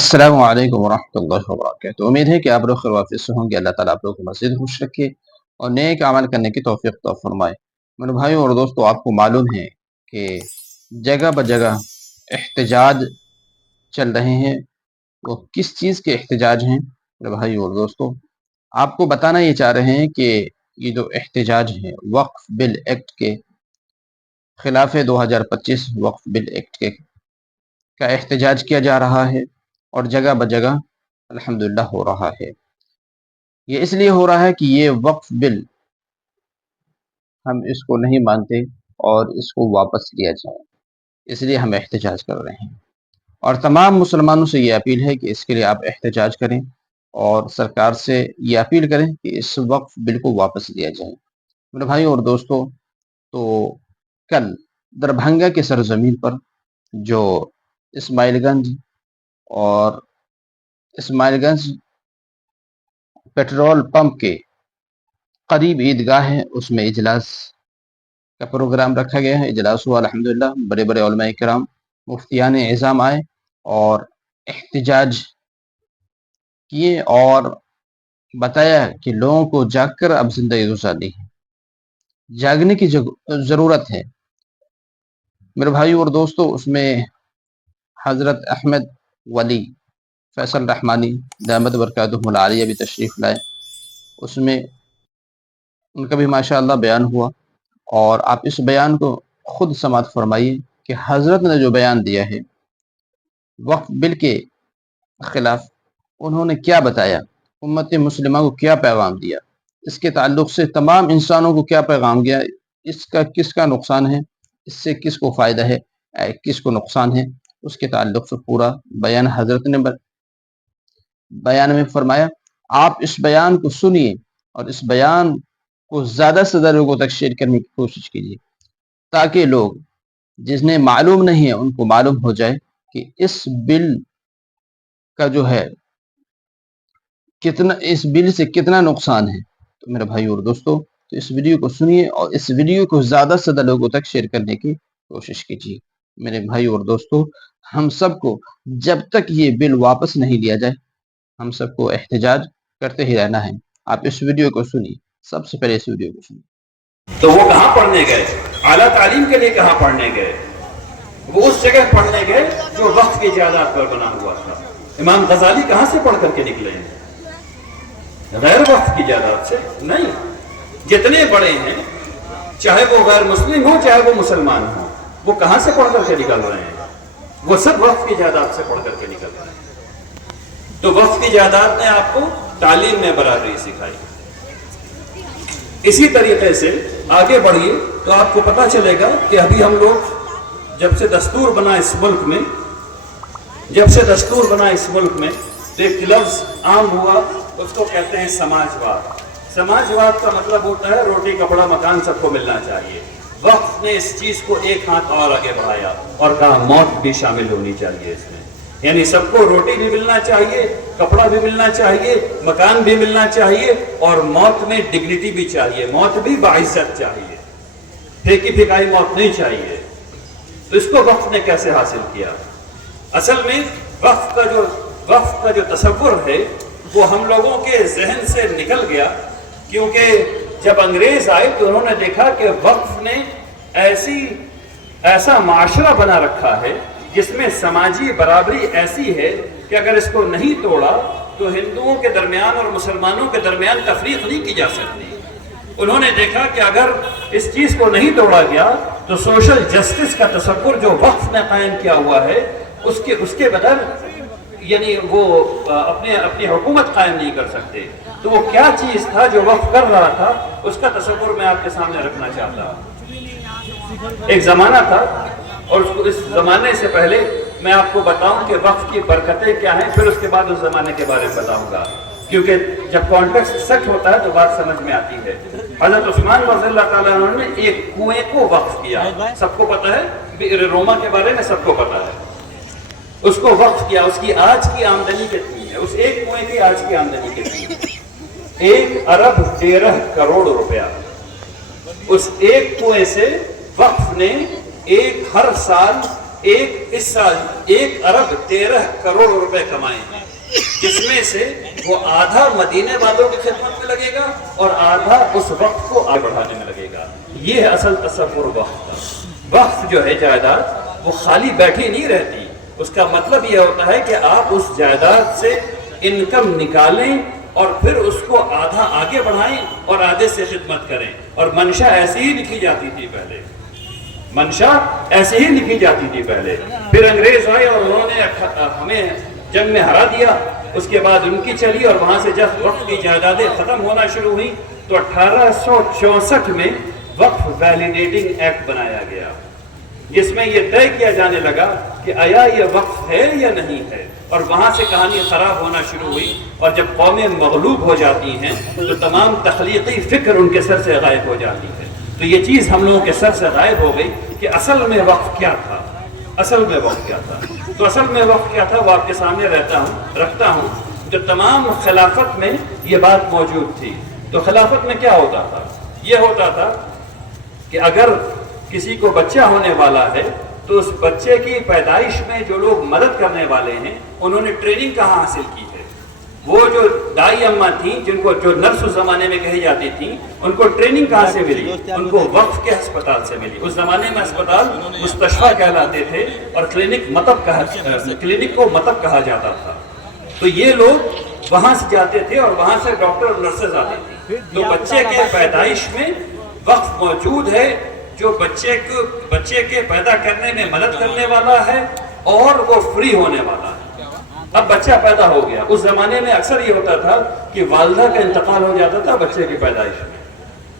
السلام علیکم ورحمۃ اللہ وبرکاتہ۔ امید ہے کہ آپ لوگ خیر وافیت سے ہوں گے۔ اللہ تعالیٰ آپ لوگ کو مزید خوش رکھے اور نیک عمل کرنے کی توفیق عطا فرمائے۔ میرے بھائیوں اور دوستوں، آپ کو معلوم ہے کہ جگہ بجگہ احتجاج چل رہے ہیں۔ وہ کس چیز کے احتجاج ہیں میرے بھائیوں اور دوستوں؟ آپ کو بتانا یہ چاہ رہے ہیں کہ یہ جو احتجاج ہے وقف بل ایکٹ کے خلاف 2025 وقف بل ایکٹ کے کا احتجاج کیا جا رہا ہے اور جگہ بجگہ الحمدللہ ہو رہا ہے۔ یہ اس لیے ہو رہا ہے کہ یہ وقف بل ہم اس کو نہیں مانتے اور اس کو واپس لیا جائے، اس لیے ہم احتجاج کر رہے ہیں۔ اور تمام مسلمانوں سے یہ اپیل ہے کہ اس کے لیے آپ احتجاج کریں اور سرکار سے یہ اپیل کریں کہ اس وقف بل کو واپس لیا جائے۔ میرے بھائیوں اور دوستوں، تو کل دربھنگا کے سرزمین پر جو اسماعیل گنج پیٹرول پمپ کے قریب عیدگاہ ہے، اس میں اجلاس کا پروگرام رکھا گیا ہے۔ اجلاس ہوا الحمدللہ، بڑے بڑے علماء کرام مفتیان اعظام آئے اور احتجاج کیے اور بتایا کہ لوگوں کو جاگ کر اب زندگی گزارنی ہے، جاگنے کی ضرورت ہے۔ میرے بھائیو اور دوستو، اس میں حضرت احمد ولی فیصل رحمانی دامت برکاتہم العالیہ بھی تشریف لائے۔ اس میں ان کا بھی ماشاءاللہ بیان ہوا، اور آپ اس بیان کو خود سماعت فرمائیے کہ حضرت نے جو بیان دیا ہے وقف بل کے خلاف، انہوں نے کیا بتایا، امت مسلمہ کو کیا پیغام دیا، اس کے تعلق سے تمام انسانوں کو کیا پیغام دیا، اس کا کس کا نقصان ہے، اس سے کس کو فائدہ ہے، کس کو نقصان ہے، اس کے تعلق سے پورا بیان حضرت نے بیان میں فرمایا۔ آپ اس بیان کو سنیے اور اس بیان کو زیادہ سے زیادہ لوگوں تک شیئر کرنے کی کوشش کیجیے، تاکہ لوگ جنہیں معلوم نہیں ہے ان کو معلوم ہو جائے کہ اس بل کا جو ہے اس بل سے کتنا نقصان ہے۔ تو میرے بھائی اور دوستو، تو اس ویڈیو کو سنیے اور اس ویڈیو کو زیادہ سے زیادہ لوگوں تک شیئر کرنے کی کوشش کیجیے۔ میرے بھائی اور دوستو، ہم سب کو جب تک یہ بل واپس نہیں لیا جائے، ہم سب کو احتجاج کرتے ہی رہنا ہے۔ آپ اس ویڈیو کو سنیے، سب سے پہلے اس ویڈیو کو سنیے۔ تو وہ کہاں پڑھنے گئے؟ اعلیٰ تعلیم کے لیے کہاں پڑھنے گئے؟ وہ اس جگہ پڑھنے گئے جو وقت کی جائیداد پر بنا ہوا تھا۔ امام غزالی کہاں سے پڑھ کر کے نکلے ہیں؟ غیر وقت کی جائیداد سے نہیں۔ جتنے بڑے ہیں، چاہے وہ غیر مسلم ہو چاہے وہ مسلمان ہو، وہ کہاں سے پڑھ کر کے نکل رہے ہیں؟ وہ سب وقت کی جائیداد سے پڑھ کر کے نکل رہے ہیں۔ تو وقت کی جائیداد نے آپ کو تعلیم میں برابری سکھائی۔ اسی طریقے سے آگے بڑھیے تو آپ کو پتا چلے گا کہ ابھی ہم لوگ جب سے دستور بنا اس ملک میں تو ایک لفظ عام ہوا، اس کو کہتے ہیں سماجواد۔ سماجواد کا مطلب ہوتا ہے روٹی کپڑا مکان سب کو ملنا چاہیے۔ وقت نے اس چیز کو ایک ہاتھ اور آگے بڑھایا اور کہا موت بھی شامل ہونی چاہیے اس میں، یعنی سب کو روٹی بھی ملنا چاہیے، کپڑا بھی ملنا چاہیے، مکان بھی ملنا چاہیے، اور موت میں ڈگنیٹی بھی چاہیے، موت بھی باعزت چاہیے، پھیکی پھکائی موت نہیں چاہیے۔ تو اس کو وقف نے کیسے حاصل کیا؟ اصل میں وقف کا جو تصور ہے وہ ہم لوگوں کے ذہن سے نکل گیا، کیونکہ جب انگریز آئے تو انہوں نے دیکھا کہ وقف نے ایسا معاشرہ بنا رکھا ہے جس میں سماجی برابری ایسی ہے کہ اگر اس کو نہیں توڑا تو ہندوؤں کے درمیان اور مسلمانوں کے درمیان تفریق نہیں کی جا سکتی۔ انہوں نے دیکھا کہ اگر اس چیز کو نہیں توڑا گیا تو سوشل جسٹس کا تصور جو وقف نے قائم کیا ہوا ہے اس کے بدل یعنی وہ اپنی حکومت قائم نہیں کر سکتے۔ تو وہ کیا چیز تھا جو وقف کر رہا تھا، اس کا تصور میں آپ کے سامنے رکھنا چاہتا ہوں۔ ایک زمانہ تھا، اور اس زمانے سے پہلے میں آپ کو بتاؤں کہ وقف کی برکتیں کیا ہیں، پھر اس کے بعد اس زمانے کے بارے میں بتاؤں گا، کیونکہ جب کانٹیکسٹ سچ ہوتا ہے تو بات سمجھ میں آتی ہے۔ حضرت عثمان رضی اللہ تعالیٰ عنہ نے ایک کنویں کو وقف کیا، سب کو پتا ہے، بئر روما کے بارے میں سب کو پتا ہے۔ اس کو وقف کیا، اس کی آج کی آمدنی کتنی ہے؟ اس ایک کنویں کی آج کی آمدنی کتنی ہے؟ 1 ارب 13 کروڑ روپیہ۔ اس ایک کنویں سے وقف نے ہر سال اس سال 1 ارب 13 کروڑ روپے کمائے ہیں، جس میں سے وہ آدھا مدینے والوں کی خدمت میں لگے گا اور آدھا اس وقت کو آگے بڑھانے میں لگے گا۔ یہ ہے اصل تصور وقت کا۔ وقت جو ہے جائیداد وہ خالی بیٹھی نہیں رہتی، اس کا مطلب یہ ہوتا ہے کہ آپ اس جائیداد سے انکم نکالیں اور پھر اس کو آدھا آگے بڑھائیں اور آدھے سے خدمت کریں۔ اور منشا ایسی ہی لکھی جاتی تھی پہلے، منشا ایسے ہی لکھی جاتی تھی پہلے۔ پھر انگریز آئے اور انہوں نے ہمیں جنگ میں ہرا دیا، اس کے بعد ان کی چلی اور وہاں سے جب وقف کی جائیدادیں ختم ہونا شروع ہوئی تو 1864 میں وقف ویلیڈیٹنگ ایکٹ بنایا گیا، جس میں یہ طے کیا جانے لگا کہ آیا یہ وقف ہے یا نہیں ہے۔ اور وہاں سے کہانی خراب ہونا شروع ہوئی، اور جب قومیں مغلوب ہو جاتی ہیں تو تمام تخلیقی فکر ان کے سر سے غائب ہو جاتی ہے۔ تو یہ چیز ہم لوگوں کے سر سے غائب ہو گئی کہ اصل میں وقف کیا تھا، اصل میں وقف کیا تھا۔ تو اصل میں وقف کیا تھا وہ آپ کے سامنے رکھتا ہوں۔ جو تمام خلافت میں یہ بات موجود تھی۔ تو خلافت میں کیا ہوتا تھا؟ یہ ہوتا تھا کہ اگر کسی کو بچہ ہونے والا ہے تو اس بچے کی پیدائش میں جو لوگ مدد کرنے والے ہیں انہوں نے ٹریننگ کہاں حاصل کی ہے؟ وہ جو دائی اماں تھیں، جن کو جو نرس اس زمانے میں کہی جاتی تھیں، ان کو ٹریننگ کہاں سے ملی؟ ان کو وقف کے ہسپتال سے ملی۔ اس زمانے میں ہسپتال مستشفیٰ کہلاتے تھے اور کلینک کو مطب کہا جاتا تھا۔ تو یہ لوگ وہاں سے جاتے تھے اور وہاں سے ڈاکٹر اور نرسز آتے تھے۔ تو بچے کے پیدائش میں وقف موجود ہے، جو بچے کے پیدا کرنے میں مدد کرنے والا ہے اور وہ فری ہونے والا ہے۔ اب بچہ پیدا ہو گیا، اس زمانے میں اکثر یہ ہوتا تھا کہ والدہ کا انتقال ہو جاتا تھا بچے کی پیدائش میں۔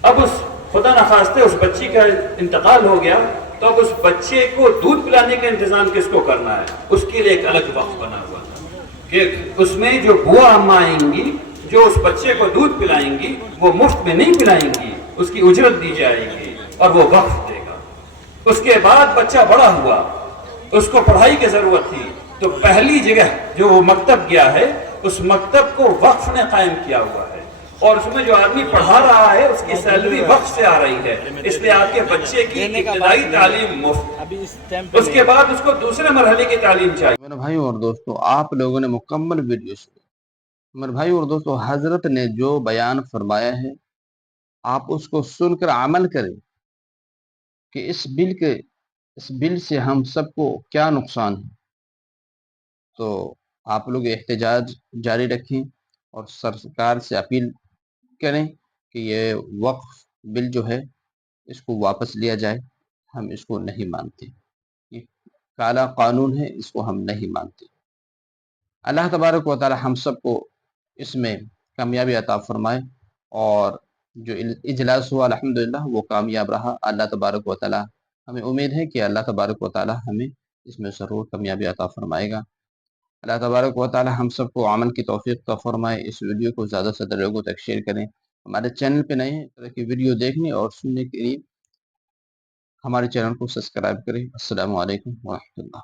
اب اس خدا نخواستہ اس بچی کا انتقال ہو گیا تو اب اس بچے کو دودھ پلانے کا انتظام کس کو کرنا ہے؟ اس کے لیے ایک الگ وقف بنا ہوا تھا کہ اس میں جو بوا اماں آئیں گی جو اس بچے کو دودھ پلائیں گی وہ مفت میں نہیں پلائیں گی، اس کی اجرت دی جائے گی اور وہ وقف دے گا۔ اس کے بعد بچہ بڑا ہوا، اس کو پڑھائی کی ضرورت تھی، تو پہلی جگہ جو وہ مکتب گیا ہے اس مکتب کو وقف نے قائم کیا ہوا ہے، اور اس میں جو آدمی پڑھا رہا ہے اس کی سیلری وقف سے آ رہی ہے، اس لیے آپ کے بچے کی ابتدائی تعلیم مفت، اس کے بعد اس کو دوسرے مرحلے کی تعلیم چاہیے۔ میرے بھائی اور دوستو، آپ لوگوں نے مکمل ویڈیو سنی۔ میرے بھائی اور دوستو، حضرت نے جو بیان فرمایا ہے آپ اس کو سن کر عمل کریں کہ اس بل سے ہم سب کو کیا نقصان ہے۔ تو آپ لوگ احتجاج جاری رکھیں اور سرکار سے اپیل کریں کہ یہ وقف بل جو ہے اس کو واپس لیا جائے۔ ہم اس کو نہیں مانتے، یہ کالا قانون ہے، اس کو ہم نہیں مانتے۔ اللہ تبارک و تعالی ہم سب کو اس میں کامیابی عطا فرمائے، اور جو اجلاس ہوا الحمدللہ وہ کامیاب رہا۔ اللہ تبارک و تعالی ہمیں امید ہے کہ اللہ تبارک و تعالی ہمیں اس میں ضرور کامیابی عطا فرمائے گا۔ اللہ تبارک و تعالی ہم سب کو عمل کی توفیق عطا فرمائے۔ اس ویڈیو کو زیادہ سے زیادہ لوگوں تک شیئر کریں۔ ہمارے چینل پہ نئے ہیں، اس طرح کی ویڈیو دیکھنے اور سننے کے لیے ہمارے چینل کو سبسکرائب کریں۔ السلام علیکم ورحمۃ اللہ۔